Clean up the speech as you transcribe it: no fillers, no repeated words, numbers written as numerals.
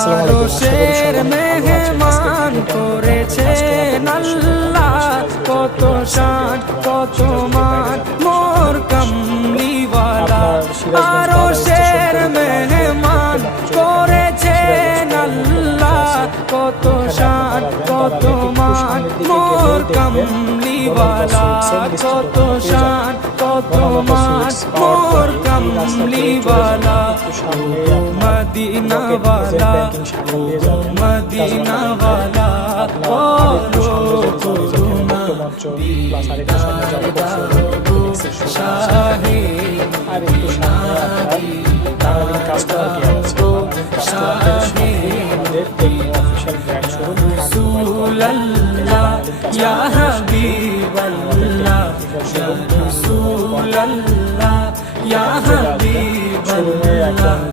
আরশের মেহমান করেছেন আল্লাহ, কত শান কত মান মোর কামলিওয়ালা। আরশের মেহমান করেছেন আল্লাহ, কত শান কত মান মোর কামলিওয়ালা, কত শান কত মান মোর কামলিওয়ালা। ও মদিনাওয়ালা, ও মদিনাওয়ালা, করো করুণা দিদার দাও শাহে মদিনা, দিদার দাও শাহে মদিনা। রাসূলুল্লাহ ইয়া